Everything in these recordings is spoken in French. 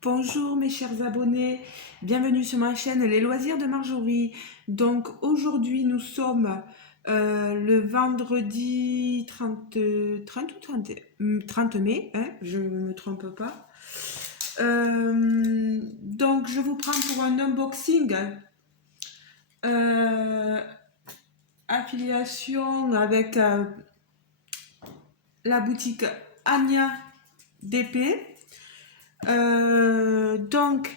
Bonjour mes chers abonnés, bienvenue sur ma chaîne Les Loisirs de Marjorie. Donc aujourd'hui nous sommes le vendredi 30 ou 30 mai, hein, je ne me trompe pas. Donc je vous prends pour un unboxing, affiliation avec la boutique Anya DP. Donc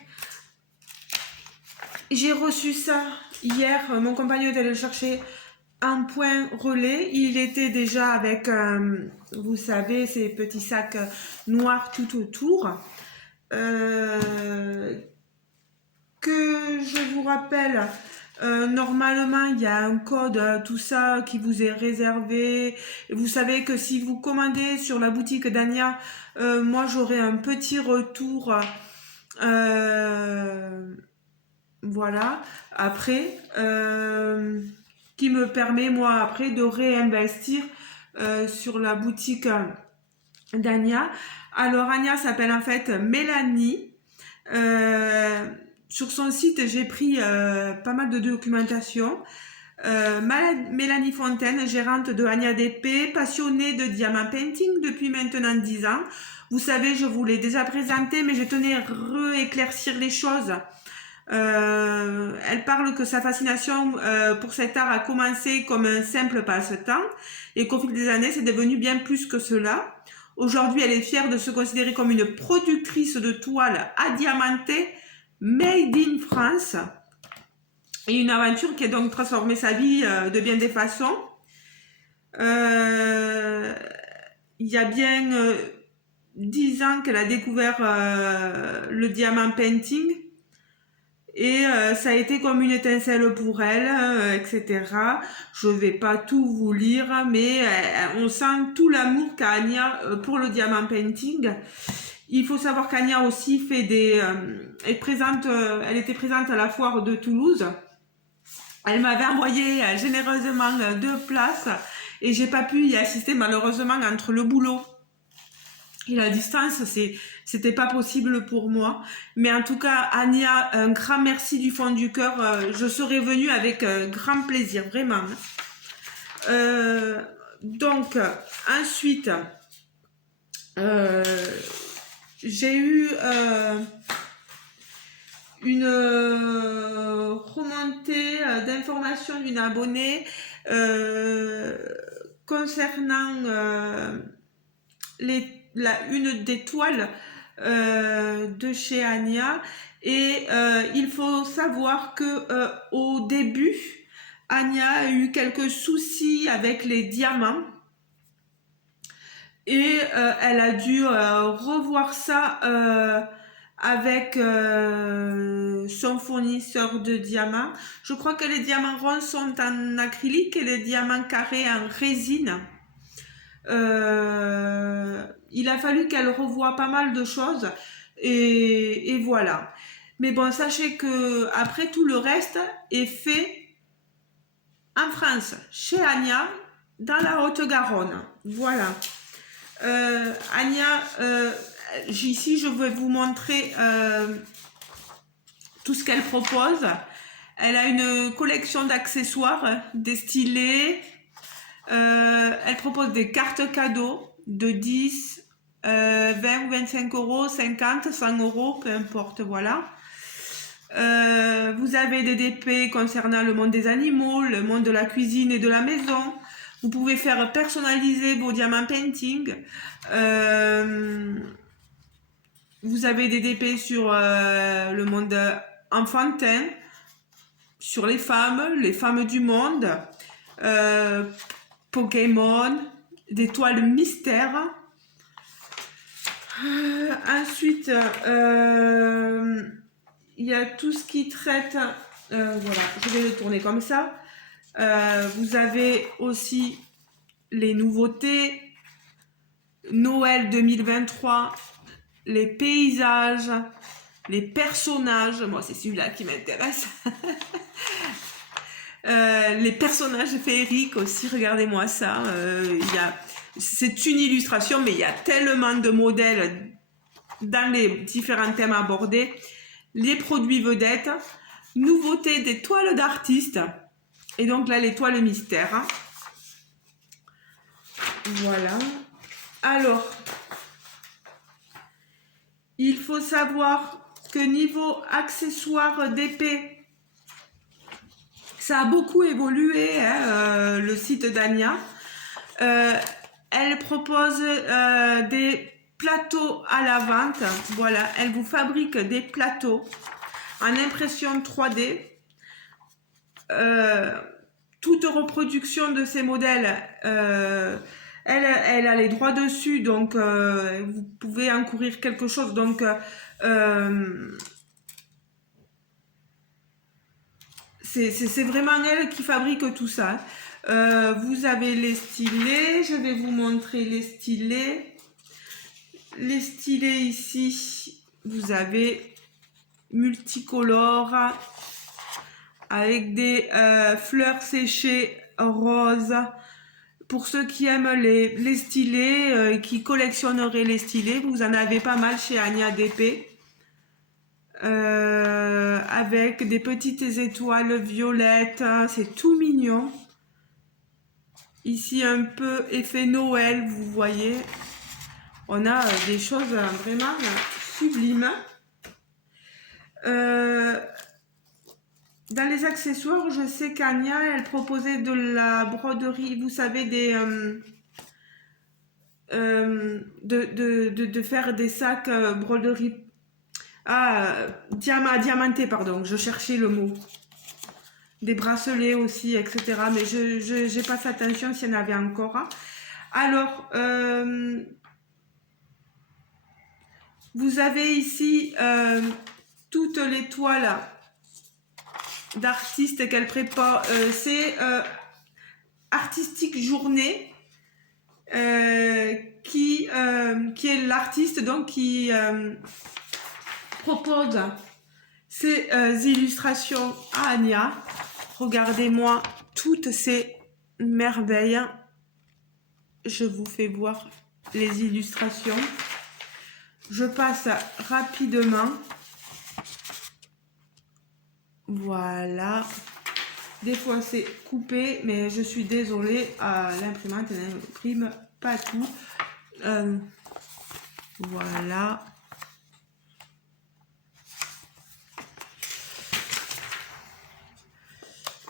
j'ai reçu ça hier, mon compagnon est allé le chercher un point relais. Il était déjà avec, vous savez, ces petits sacs noirs tout autour. Que je vous rappelle, normalement il y a un code, tout ça qui vous est réservé. Vous savez que si vous commandez sur la boutique d'Ania, moi j'aurai un petit retour. Voilà, après, qui me permet moi après de réinvestir sur la boutique d'Ania. Alors Ania s'appelle en fait Mélanie. Sur son site j'ai pris pas mal de documentation. Mélanie Fontaine, gérante de Ania DP, passionnée de diamant painting depuis maintenant 10 ans. Vous savez, je vous l'ai déjà présenté, mais je tenais à rééclaircir les choses. Elle parle que sa fascination pour cet art a commencé comme un simple passe-temps et qu'au fil des années, c'est devenu bien plus que cela. Aujourd'hui, elle est fière de se considérer comme une productrice de toiles adiamantées made in France. Et une aventure qui a donc transformé sa vie de bien des façons. Il y a bien 10 ans qu'elle a découvert le diamant painting. Et ça a été comme une étincelle pour elle, etc. Je vais pas tout vous lire, mais on sent tout l'amour qu'a Ania pour le diamant painting. Il faut savoir qu'Ania aussi fait elle était présente à la foire de Toulouse. Elle m'avait envoyé généreusement 2 places et j'ai pas pu y assister malheureusement entre le boulot et la distance, c'était pas possible pour moi. Mais en tout cas, Ania, un grand merci du fond du cœur. Je serais venue avec grand plaisir, vraiment. Donc, ensuite, j'ai eu une remontée d'informations d'une abonnée concernant une des toiles de chez Ania. Et il faut savoir que au début, Ania a eu quelques soucis avec les diamants. Et elle a dû revoir ça avec son fournisseur de diamants. Je crois que les diamants ronds sont en acrylique et les diamants carrés en résine. Il a fallu qu'elle revoie pas mal de choses et voilà. Mais bon, sachez que après tout le reste est fait en France, chez Ania, dans la Haute-Garonne. Voilà. Ania, ici je vais vous montrer tout ce qu'elle propose. Elle a une collection d'accessoires, des stylets. Elle propose des cartes cadeaux de 10, 20 ou 25 euros, 50, 100 euros, peu importe, voilà. Vous avez des DP concernant le monde des animaux, le monde de la cuisine et de la maison. Vous pouvez faire personnaliser vos diamants painting. Vous avez des DP sur le monde enfantin, sur les femmes du monde, Pokémon, des toiles mystères. Ensuite, il y a tout ce qui traite, voilà, je vais le tourner comme ça. Vous avez aussi les nouveautés, Noël 2023, les paysages, les personnages, moi c'est celui-là qui m'intéresse. Les personnages féeriques aussi, regardez-moi ça. C'est une illustration, mais il y a tellement de modèles dans les différents thèmes abordés, les produits vedettes, nouveautés des toiles d'artistes, et donc là les toiles mystères. Hein. Voilà. Alors, il faut savoir que niveau accessoires d'épée, ça a beaucoup évolué, hein, le site d'Ania. Elle propose des plateaux à la vente. Voilà, elle vous fabrique des plateaux en impression 3D. Toute reproduction de ces modèles, elle a les droits dessus, donc vous pouvez encourir quelque chose. Donc, c'est vraiment elle qui fabrique tout ça. Vous avez les stylés, je vais vous montrer les stylés. Les stylés ici, vous avez multicolores avec des fleurs séchées roses. Pour ceux qui aiment les stylés, qui collectionneraient les stylés, vous en avez pas mal chez Ania DP. Avec des petites étoiles violettes, c'est tout mignon. Ici un peu effet Noël, vous voyez. On a des choses vraiment sublimes. Dans les accessoires, je sais qu'Ania, elle proposait de la broderie, vous savez, de faire des sacs broderie. Diamanté, pardon, je cherchais le mot. Des bracelets aussi, etc. Mais je n'ai pas fait attention s'il y en avait encore. Hein. Alors, vous avez ici toutes les toiles d'artistes qu'elle prépare. C'est Artistique Journée qui est l'artiste donc qui propose ces illustrations à Ania. Regardez-moi toutes ces merveilles. Je vous fais voir les illustrations. Je passe rapidement. Voilà. Des fois c'est coupé, mais je suis désolée. L'imprimante n'imprime pas tout. Voilà.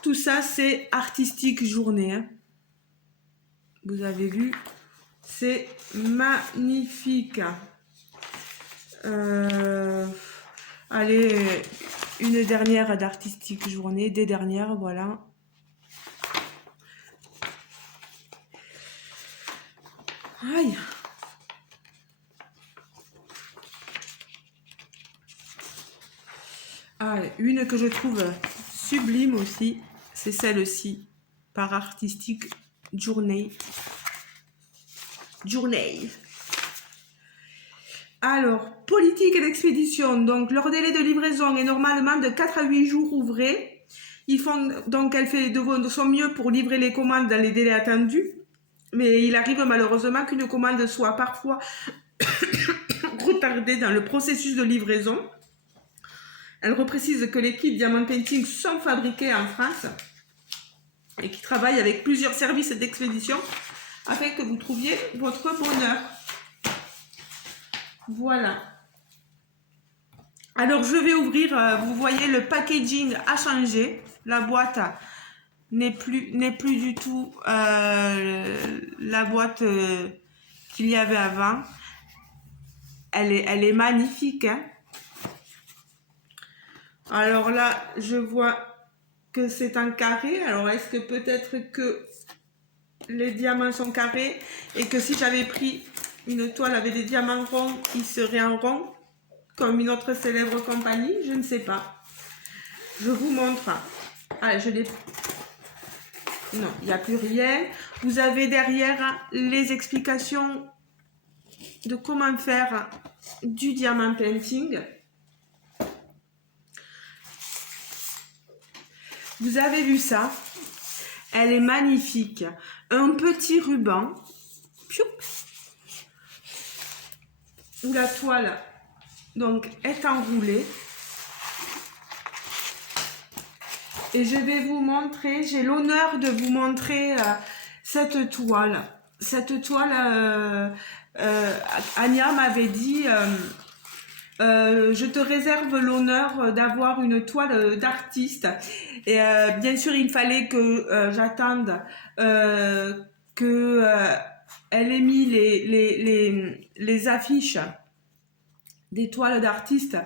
Tout ça, c'est Artistique Journée. Hein. Vous avez vu, c'est magnifique. Allez, une dernière d'Artistique Journée, des dernières, voilà. Aïe. Une que je trouve sublime aussi. C'est celle-ci, par Artistique Journée. Alors, politique d'expédition. Donc, leur délai de livraison est normalement de 4 à 8 jours ouvrés. Donc, elle fait de son mieux pour livrer les commandes dans les délais attendus. Mais il arrive malheureusement qu'une commande soit parfois retardée dans le processus de livraison. Elle reprécise que les kits Diamant Painting sont fabriqués en France et qui travaillent avec plusieurs services d'expédition afin que vous trouviez votre bonheur. Voilà. Alors je vais ouvrir, vous voyez le packaging a changé, la boîte n'est plus du tout la boîte qu'il y avait avant. Elle est magnifique. Hein. Alors là, je vois que c'est en carré. Alors est-ce que peut-être que les diamants sont carrés et que si j'avais pris une toile avec des diamants ronds, ils seraient en rond comme une autre célèbre compagnie, je ne sais pas. Je vous montre. Ah, je l'ai. Non, il n'y a plus rien. Vous avez derrière les explications de comment faire du diamant painting. Vous avez vu ça? Elle est magnifique. Un petit ruban. Pioup, où la toile donc est enroulée. Et je vais vous montrer, j'ai l'honneur de vous montrer cette toile. Cette toile, Anya m'avait dit, je te réserve l'honneur d'avoir une toile d'artiste. Et bien sûr, il fallait que j'attende que elle ait mis les affiches des toiles d'artistes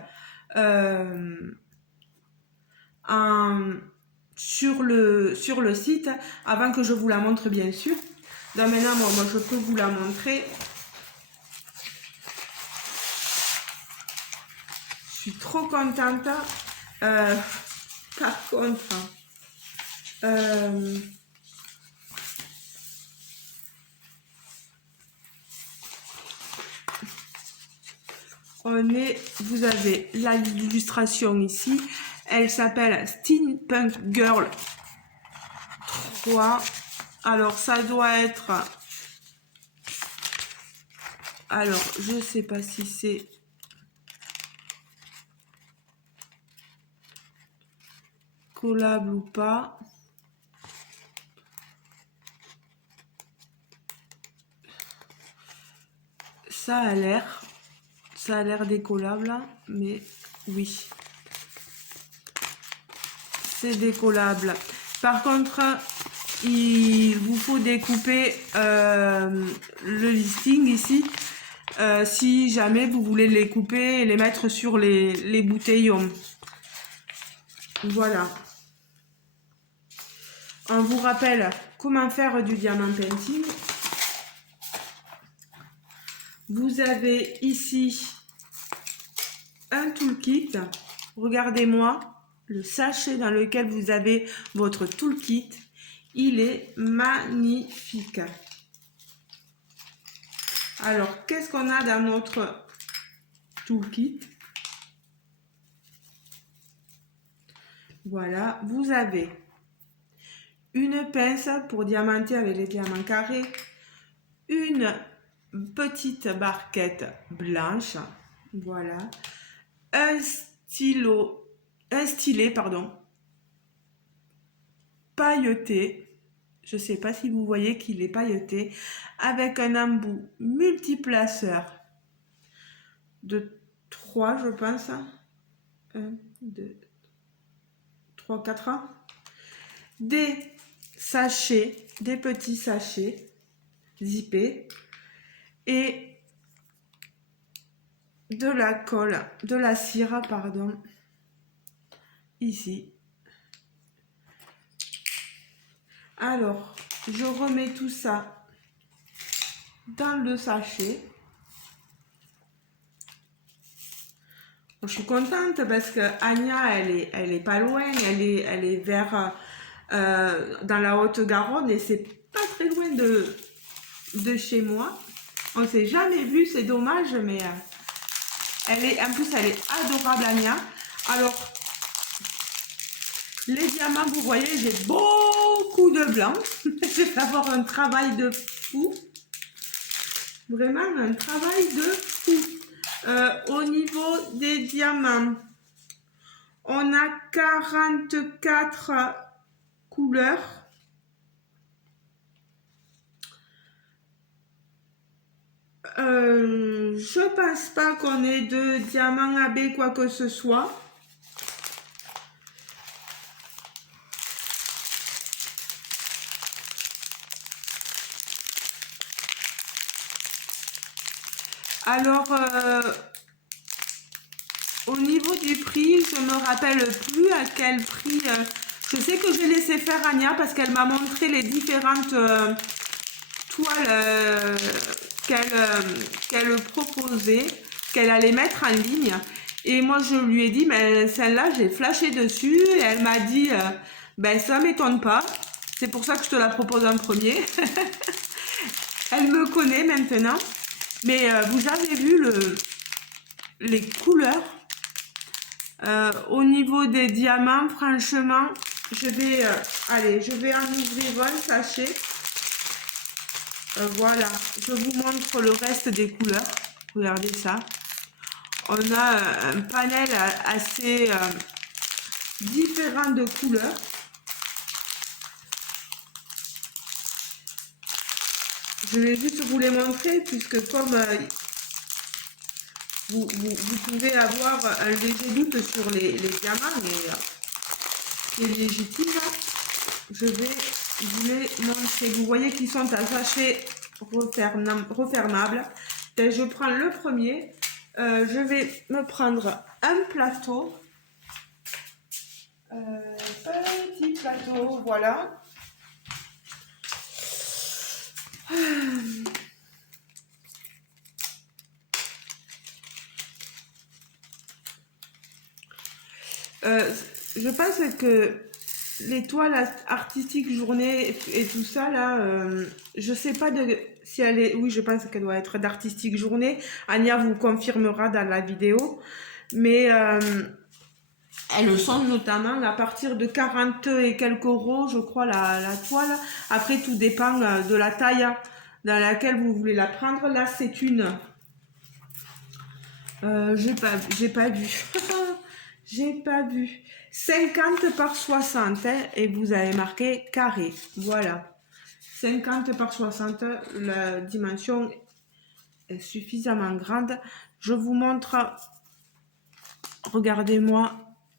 sur le site avant que je vous la montre, bien sûr. Donc maintenant, moi je peux vous la montrer. Je suis trop contente. Par contre, vous avez l'illustration ici. Elle s'appelle Steampunk Girl 3. Alors ça doit être, alors je sais pas si c'est collable ou pas. Ça a l'air décollable, mais oui, c'est décollable. Par contre, il vous faut découper le listing ici si jamais vous voulez les couper et les mettre sur les bouteillons. Voilà. On vous rappelle comment faire du diamant painting. Vous avez ici un toolkit. Regardez-moi le sachet dans lequel vous avez votre toolkit. Il est magnifique. Alors, qu'est-ce qu'on a dans notre toolkit? Voilà, vous avez une pince pour diamanter avec les diamants carrés, une petite barquette blanche, voilà, un stylet, pardon, pailleté, je sais pas si vous voyez qu'il est pailleté, avec un embout multiplaceur de 3, je pense, 1, 2, 3, 4 ans, des sachets, des petits sachets zippés et de la colle, de la cire, pardon, ici. Alors, je remets tout ça dans le sachet. Je suis contente parce que Anya, elle est pas loin, elle est vers dans la Haute-Garonne et c'est pas très loin de chez moi. On s'est jamais vu, c'est dommage, mais en plus elle est adorable, Anya. Alors, les diamants, vous voyez, j'ai beaucoup de blanc. Je vais avoir un travail de fou. Vraiment un travail de fou. Au niveau des diamants, on a 44 couleurs. Je pense pas qu'on ait de diamants AB quoi que ce soit. Alors, au niveau du prix, je me rappelle plus à quel prix. Je sais que j'ai laissé faire Anya parce qu'elle m'a montré les différentes toiles qu'elle proposait, qu'elle allait mettre en ligne. Et moi, je lui ai dit, mais celle-là, j'ai flashé dessus. Et elle m'a dit, ben ça m'étonne pas. C'est pour ça que je te la propose en premier. Elle me connaît maintenant. Mais vous avez vu les couleurs. Au niveau des diamants, franchement, je vais en ouvrir un sachet. Voilà, je vous montre le reste des couleurs. Regardez ça. On a un panel assez différent de couleurs. Je vais juste vous les montrer puisque comme vous pouvez avoir un léger doute sur les diamants, mais qui est légitime, je vais vous les montrer. Vous voyez qu'ils sont à sachet refermable. Et je prends le premier. Je vais me prendre un plateau. Petit plateau, voilà. Je pense que les toiles artistiques journée et tout ça là, je sais pas si elle est, oui je pense qu'elle doit être d'artistique journée. Anya vous confirmera dans la vidéo, mais elles sont notamment à partir de 40 et quelques euros, je crois, la toile. Après, tout dépend de la taille dans laquelle vous voulez la prendre. Là, c'est une... j'ai pas vu. J'ai pas vu. 50 par 60, hein, et vous avez marqué carré. Voilà. 50 par 60, la dimension est suffisamment grande. Je vous montre... Regardez-moi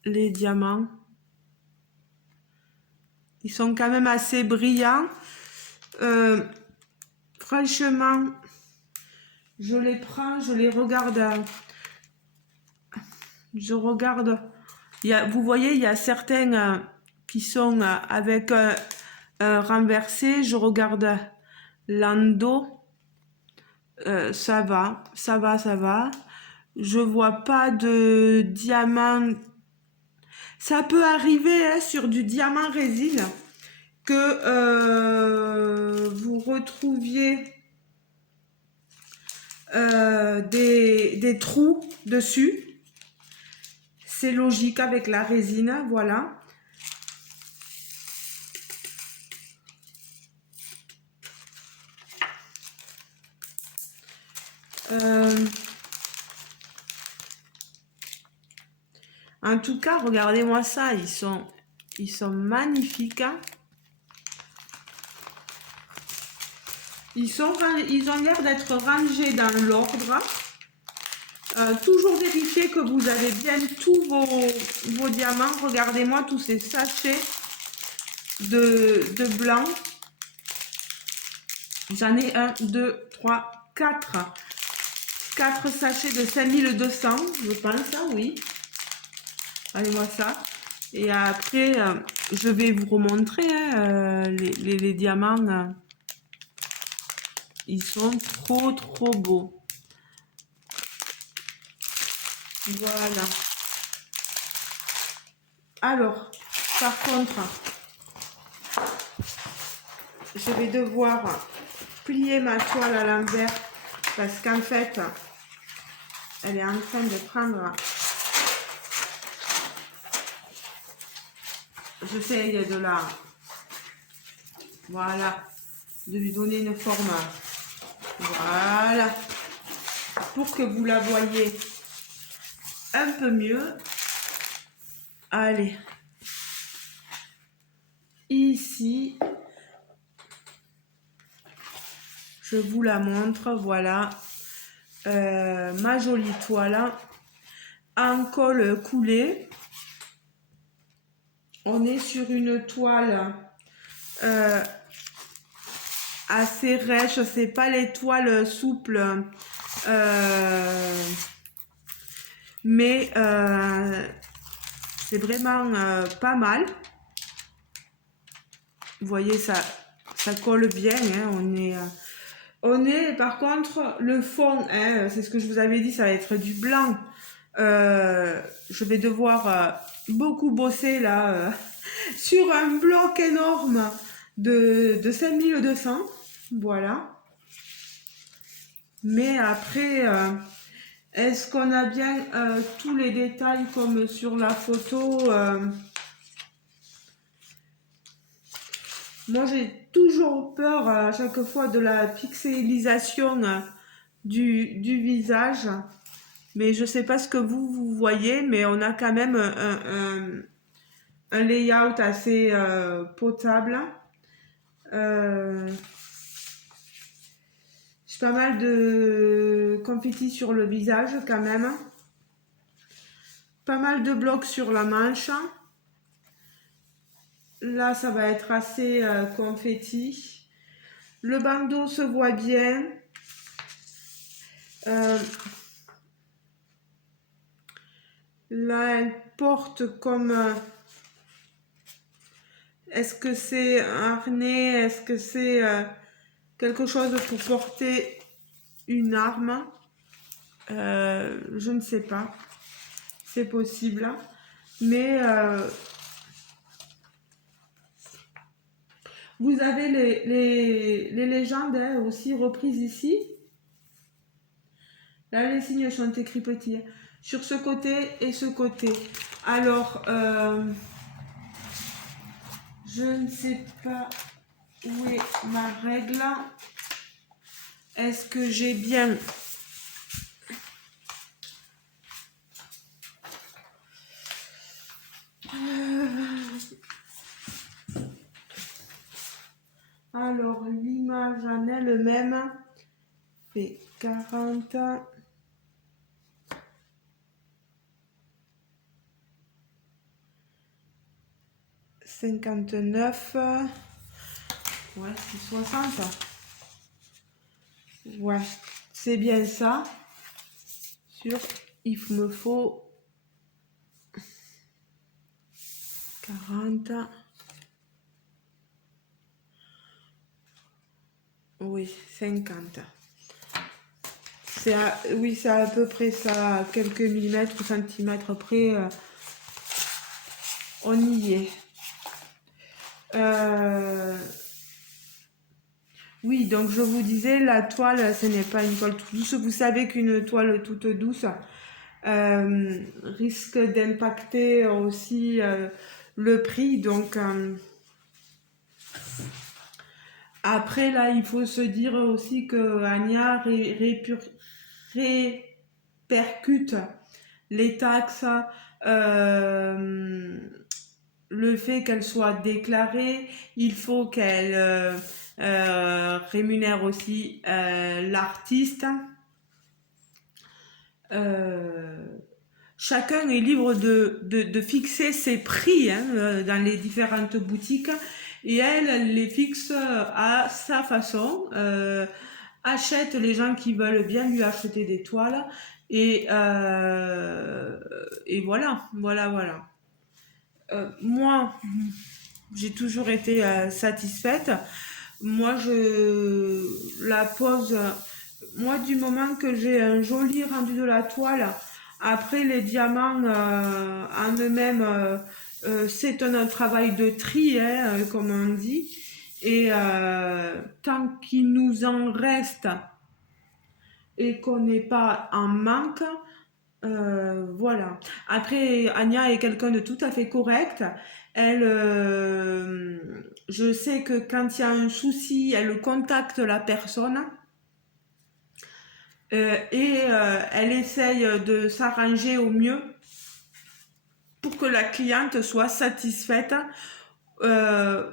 les diamants. Ils sont quand même assez brillants. Franchement, je les prends, je les regarde. Je regarde. Vous voyez, il y a certains qui sont avec renversé. Je regarde l'endo. Ça va, ça va, ça va. Je vois pas de diamant. Ça peut arriver hein, sur du diamant résine que vous retrouviez des trous dessus. C'est logique avec la résine, voilà. En tout cas, regardez-moi ça, ils sont magnifiques. Hein. Ils ont l'air d'être rangés dans l'ordre. Toujours vérifier que vous avez bien tous vos diamants. Regardez-moi tous ces sachets de blanc. J'en ai 1, 2, 3, 4. 4 sachets de 5200, je pense, hein, oui. Allez-moi ça. Et après, je vais vous remontrer hein, les diamants. Ils sont trop, trop beaux. Voilà. Alors, par contre, je vais devoir plier ma toile à l'envers parce qu'en fait, elle est en train de prendre... J'essaye de la... Voilà. De lui donner une forme. Voilà. Pour que vous la voyez un peu mieux. Allez. Ici. Je vous la montre. Voilà. Ma jolie toile en colle coulée. On est sur une toile assez rêche. C'est pas les toiles souples. Mais c'est vraiment pas mal. Vous voyez, ça colle bien. Hein, on est, par contre, le fond, hein, c'est ce que je vous avais dit, ça va être du blanc. Je vais devoir beaucoup bosser là sur un bloc énorme de 5200. Voilà. Mais après... est-ce qu'on a bien tous les détails comme sur la photo Moi, j'ai toujours peur à chaque fois de la pixelisation du visage. mais je sais pas ce que vous voyez, mais on a quand même un layout assez potable. J'ai pas mal de confetti sur le visage quand même. Pas mal de blocs sur la manche. Là, ça va être assez confetti. Le bandeau se voit bien. Là, elle porte comme... est-ce que c'est un harnais? Est-ce que c'est quelque chose pour porter une arme? Je ne sais pas. C'est possible. Mais vous avez les légendes hein, aussi reprises ici. Là, les signes sont écrits petits. Sur ce côté et ce côté. Alors, je ne sais pas où est ma règle. Est-ce que j'ai bien... Alors, l'image en elle-même fait 40... 59... Ouais, c'est 60. Ouais, c'est bien ça. Il me faut 40. Oui, 50. Oui, c'est à peu près ça, quelques millimètres ou centimètres près. On y est. Oui, donc je vous disais, la toile, ce n'est pas une toile toute douce. Vous savez qu'une toile toute douce risque d'impacter aussi le prix. Donc après, là, il faut se dire aussi que Anya répercute les taxes, le fait qu'elle soit déclarée, il faut qu'elle rémunère aussi l'artiste. Chacun est libre de fixer ses prix hein, dans les différentes boutiques et elle les fixe à sa façon. Achète les gens qui veulent bien lui acheter des toiles et voilà. Moi, j'ai toujours été satisfaite. Moi, je la pose. Moi, du moment que j'ai un joli rendu de la toile, après les diamants en eux-mêmes, c'est un travail de tri, hein, comme on dit. Et tant qu'il nous en reste et qu'on n'est pas en manque, voilà. Après, Anya est quelqu'un de tout à fait correct. Elle, je sais que quand il y a un souci, elle contacte la personne et elle essaye de s'arranger au mieux pour que la cliente soit satisfaite. Euh,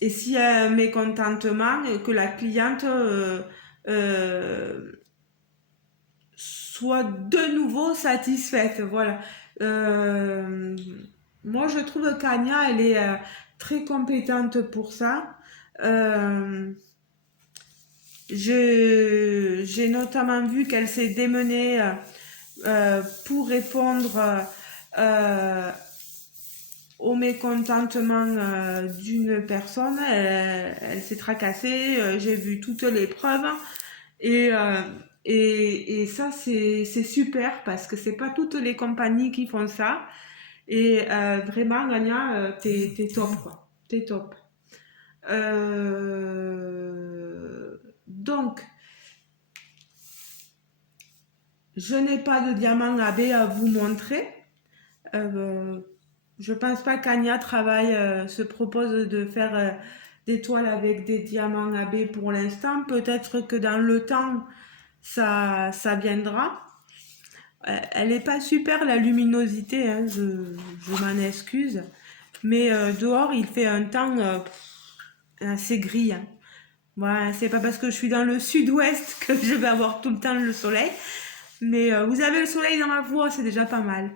et s'il y a un mécontentement, que la cliente euh, soit de nouveau satisfaite. Voilà. Euh, Moi, je trouve qu'Anya, elle est très compétente pour ça. J'ai notamment vu qu'elle s'est démenée pour répondre euh, au mécontentement d'une personne. Elle s'est tracassée. J'ai vu toutes les preuves. Et, euh, et ça, c'est super parce que c'est pas toutes les compagnies qui font ça. Et vraiment, Gagna, t'es top, quoi. T'es top. Donc, je n'ai pas de diamant AB à vous montrer. Je pense pas qu'Anya se propose de faire des toiles avec des diamants AB pour l'instant. Peut-être que dans le temps, ça viendra. Elle n'est pas super la luminosité, hein, je m'en excuse. Mais dehors, il fait un temps assez gris, hein. Voilà, c'est pas parce que je suis dans le sud-ouest que je vais avoir tout le temps le soleil. Mais vous avez le soleil dans ma voix, c'est déjà pas mal.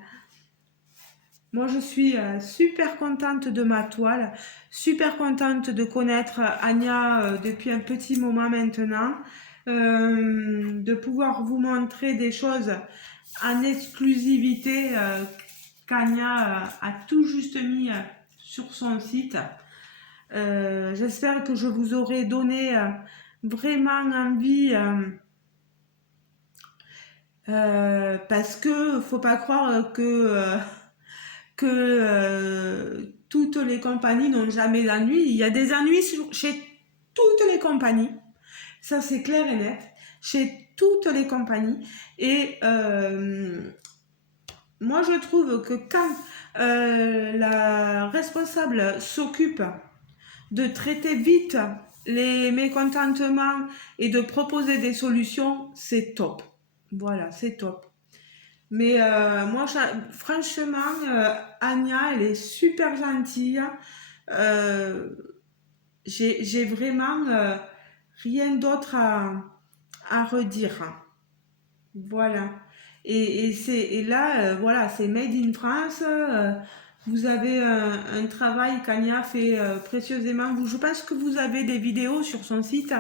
Moi, je suis super contente de ma toile, super contente de connaître Anya depuis un petit moment maintenant, de pouvoir vous montrer des choses en exclusivité qu'Anya a tout juste mis sur son site. J'espère que je vous aurai donné vraiment envie. Parce que faut pas croire que toutes les compagnies n'ont jamais d'ennuis. Il y a des ennuis chez toutes les compagnies. Ça, c'est clair et net. Chez toutes les compagnies. Et moi, je trouve que quand la responsable s'occupe de traiter vite les mécontentements et de proposer des solutions, c'est top. Voilà, c'est top. Mais moi, franchement, Anya, elle est super gentille. Euh, j'ai vraiment rien d'autre à redire. Voilà. Et là, voilà, c'est Made in France. Vous avez un travail qu'Anya fait précieusement. Je pense que vous avez des vidéos sur son site.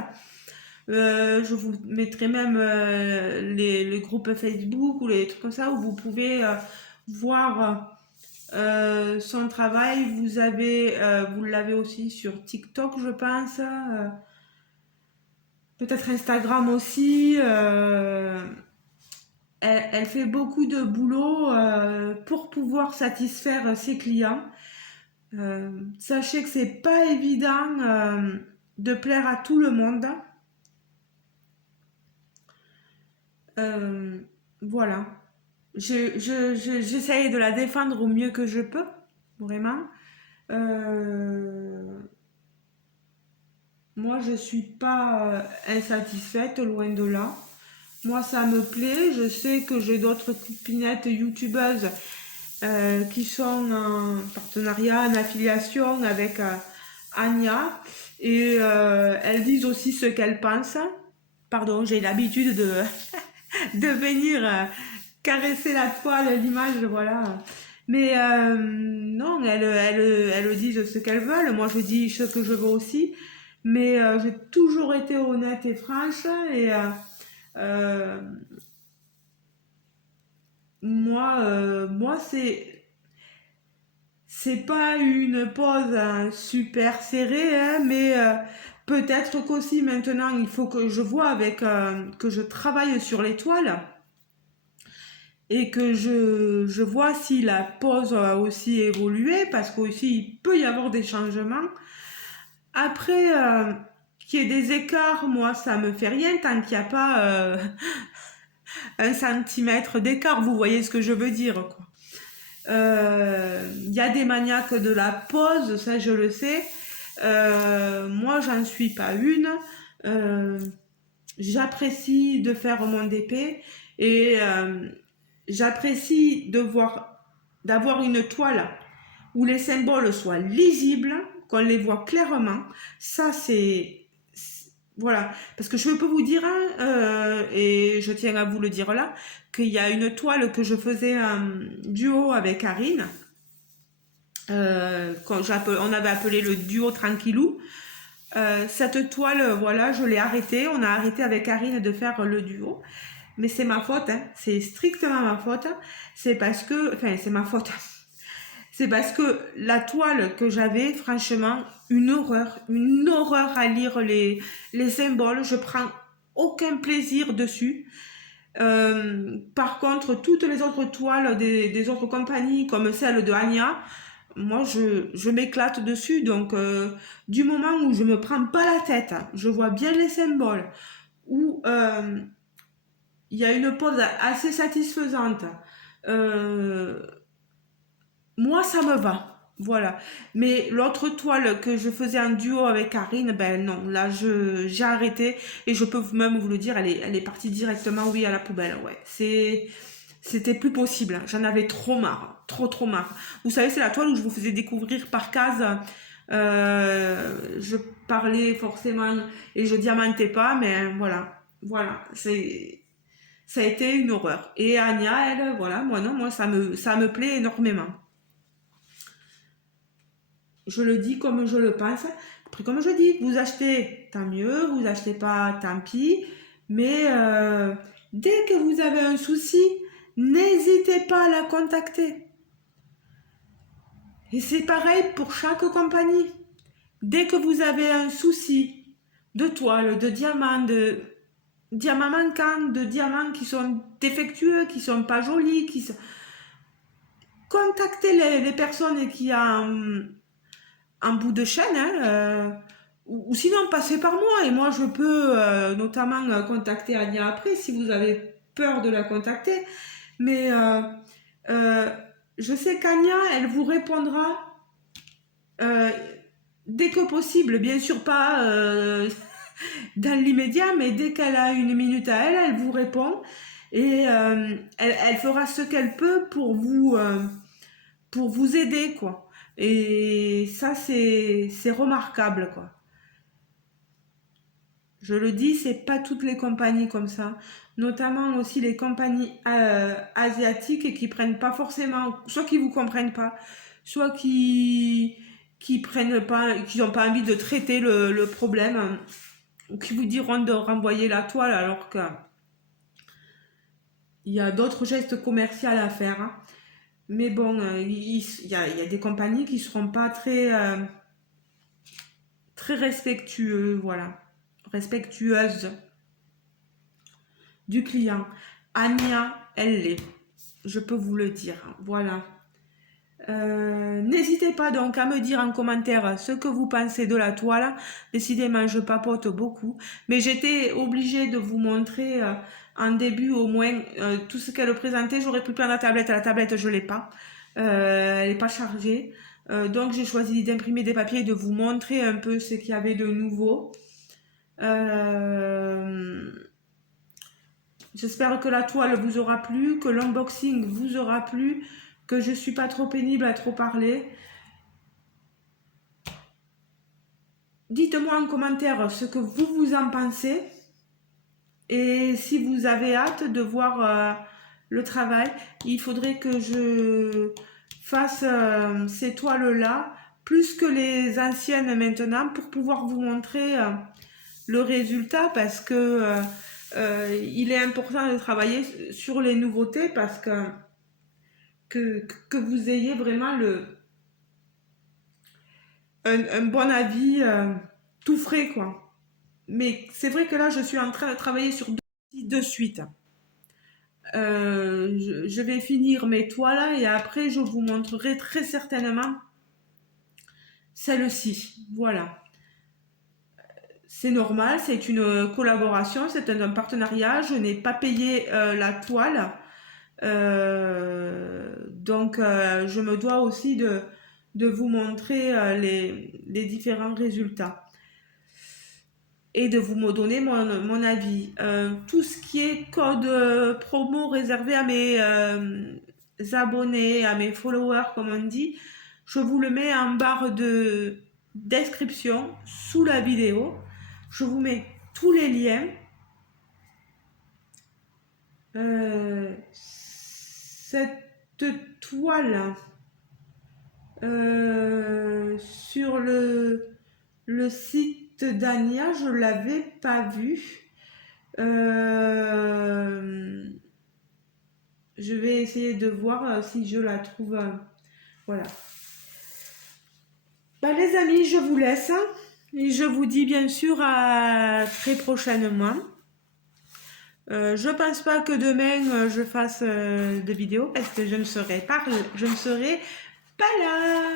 Je vous mettrai même les groupes Facebook ou les trucs comme ça où vous pouvez voir son travail. Vous l'avez aussi sur TikTok, je pense. Peut-être Instagram aussi. Elle fait beaucoup de boulot pour pouvoir satisfaire ses clients. Sachez que c'est pas évident de plaire à tout le monde. Euh, voilà. J'essaye de la défendre au mieux que je peux, vraiment. Euh, Moi, je suis pas insatisfaite, loin de là. Moi, ça me plaît. Je sais que j'ai d'autres copinettes youtubeuses qui sont en partenariat, en affiliation avec Anya. Et elles disent aussi ce qu'elles pensent. Pardon, j'ai l'habitude de venir caresser la toile, l'image, voilà. Mais non, elles disent ce qu'elles veulent. Moi, je dis ce que je veux aussi. Mais j'ai toujours été honnête et franche. Et euh, moi, c'est pas une pause super serrée, hein, mais peut-être qu'aussi maintenant, il faut que je vois que je travaille sur l'étoile et que je vois si la pose a aussi évolué, parce qu'aussi il peut y avoir des changements. Après, qu'il y ait des écarts, moi, ça me fait rien tant qu'il n'y a pas 1 centimètre d'écart, vous voyez ce que je veux dire, quoi. Y a des maniaques de la pose, ça je le sais. Moi, j'en suis pas une. Euh, J'apprécie de faire mon DP et j'apprécie d'avoir une toile où les symboles soient lisibles, qu'on les voit clairement. Ça, voilà. Parce que je peux vous dire, hein, et je tiens à vous le dire là, qu'il y a une toile que je faisais en duo avec Karine. On avait appelé le duo Tranquillou. Cette toile, voilà, je l'ai arrêtée. On a arrêté avec Karine de faire le duo. Mais c'est ma faute, hein. C'est strictement ma faute. C'est parce que, enfin, c'est ma faute. C'est parce que la toile que j'avais, franchement, une horreur à lire les symboles. Je prends aucun plaisir dessus. Par contre, toutes les autres toiles des autres compagnies, comme celle de Anya, moi, je m'éclate dessus. Donc, du moment où je me prends pas la tête, je vois bien les symboles, où il y a une pose assez satisfaisante. Euh, Moi, ça me va. Voilà. Mais l'autre toile que je faisais en duo avec Karine, ben non, là, j'ai arrêté et je peux même vous le dire, elle est partie directement, oui, à la poubelle. Ouais. c'était plus possible. J'en avais trop marre, trop marre. Vous savez, c'est la toile où je vous faisais découvrir par case. Je parlais forcément et je diamantais pas, mais voilà, ça a été une horreur. Et Anya, elle, voilà, moi, ça me plaît énormément. Je le dis comme je le pense. Après, comme je dis, vous achetez, tant mieux, vous achetez pas, tant pis. Mais dès que vous avez un souci, n'hésitez pas à la contacter. Et c'est pareil pour chaque compagnie. Dès que vous avez un souci de toile, de diamants manquants, de diamants qui sont défectueux, qui sont pas jolis, contactez les personnes qui ont en bout de chaîne, hein, ou sinon passez par moi et moi je peux notamment contacter Anya après si vous avez peur de la contacter. Mais euh, je sais qu'Anya, elle vous répondra euh, dès que possible, bien sûr pas dans l'immédiat, mais dès qu'elle a une minute à elle, elle vous répond et elle fera ce qu'elle peut pour vous aider, quoi. Et ça, c'est remarquable, quoi. Je le dis, c'est pas toutes les compagnies comme ça, notamment aussi les compagnies asiatiques qui prennent pas forcément, soit qui vous comprennent pas, soit qui prennent pas, qui n'ont pas envie de traiter le problème, ou qui vous diront de renvoyer la toile alors que il y a d'autres gestes commerciaux à faire, hein. Mais bon, il y a des compagnies qui seront pas très respectueux, voilà, respectueuses du client. Anya, elle l'est, je peux vous le dire, voilà. N'hésitez pas donc à me dire en commentaire ce que vous pensez de la toile. Décidément, je papote beaucoup, mais j'étais obligée de vous montrer en début au moins tout ce qu'elle présentait. J'aurais pu prendre la tablette je l'ai pas, elle n'est pas chargée. Donc j'ai choisi d'imprimer des papiers et de vous montrer un peu ce qu'il y avait de nouveau. J'espère que la toile vous aura plu, que l'unboxing vous aura plu, que je suis pas trop pénible à trop parler. Dites-moi en commentaire ce que vous en pensez et si vous avez hâte de voir le travail. Il faudrait que je fasse ces toiles-là plus que les anciennes maintenant pour pouvoir vous montrer le résultat parce que il est important de travailler sur les nouveautés parce que vous ayez vraiment un bon avis tout frais, quoi. Mais c'est vrai que là, je suis en train de travailler sur deux suite. Je vais finir mes toiles et après, je vous montrerai très certainement celle-ci. Voilà. C'est normal, c'est une collaboration, c'est un partenariat. Je n'ai pas payé la toile. Donc, je me dois aussi de vous montrer les différents résultats et de vous me donner mon avis. Tout ce qui est code promo réservé à mes abonnés, à mes followers, comme on dit, je vous le mets en barre de description sous la vidéo. Je vous mets tous les liens. Cette toile sur le site d'Ania, je ne l'avais pas vue. Je vais essayer de voir si je la trouve. Voilà. Bah, les amis, je vous laisse. Et je vous dis bien sûr à très prochainement. Je pense pas que demain je fasse de vidéo parce que je ne serai pas là.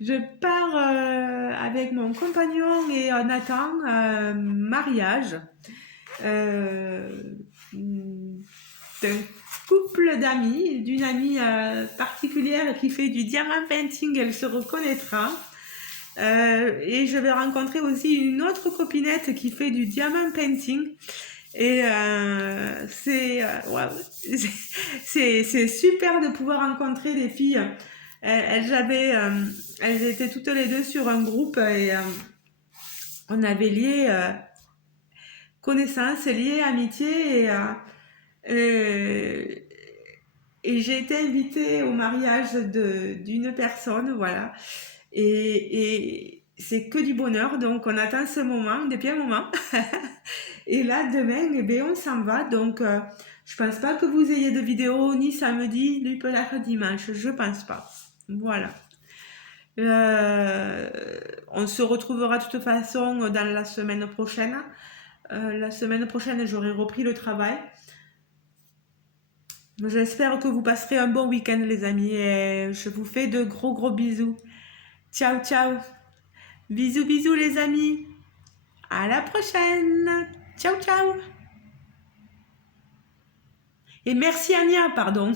Je pars avec mon compagnon et on attend un mariage d'un couple d'amis, d'une amie particulière qui fait du diamant painting, elle se reconnaîtra. Et je vais rencontrer aussi une autre copinette qui fait du diamant painting. Et ouais, c'est super de pouvoir rencontrer des filles. Elles étaient toutes les deux sur un groupe et on avait lié connaissance, lié amitié et, et j'ai été invitée au mariage d'une personne, voilà. Et c'est que du bonheur, donc on attend ce moment depuis un moment. Et là, demain, eh bien, on s'en va. Donc, je pense pas que vous ayez de vidéo ni samedi, ni peut-être dimanche. Je pense pas. Voilà. Euh, on se retrouvera de toute façon dans la semaine prochaine. La semaine prochaine, j'aurai repris le travail. J'espère que vous passerez un bon week-end, les amis. Et je vous fais de gros gros bisous. Ciao, ciao. Bisous, bisous, les amis. À la prochaine. Ciao, ciao. Et merci Ania, pardon.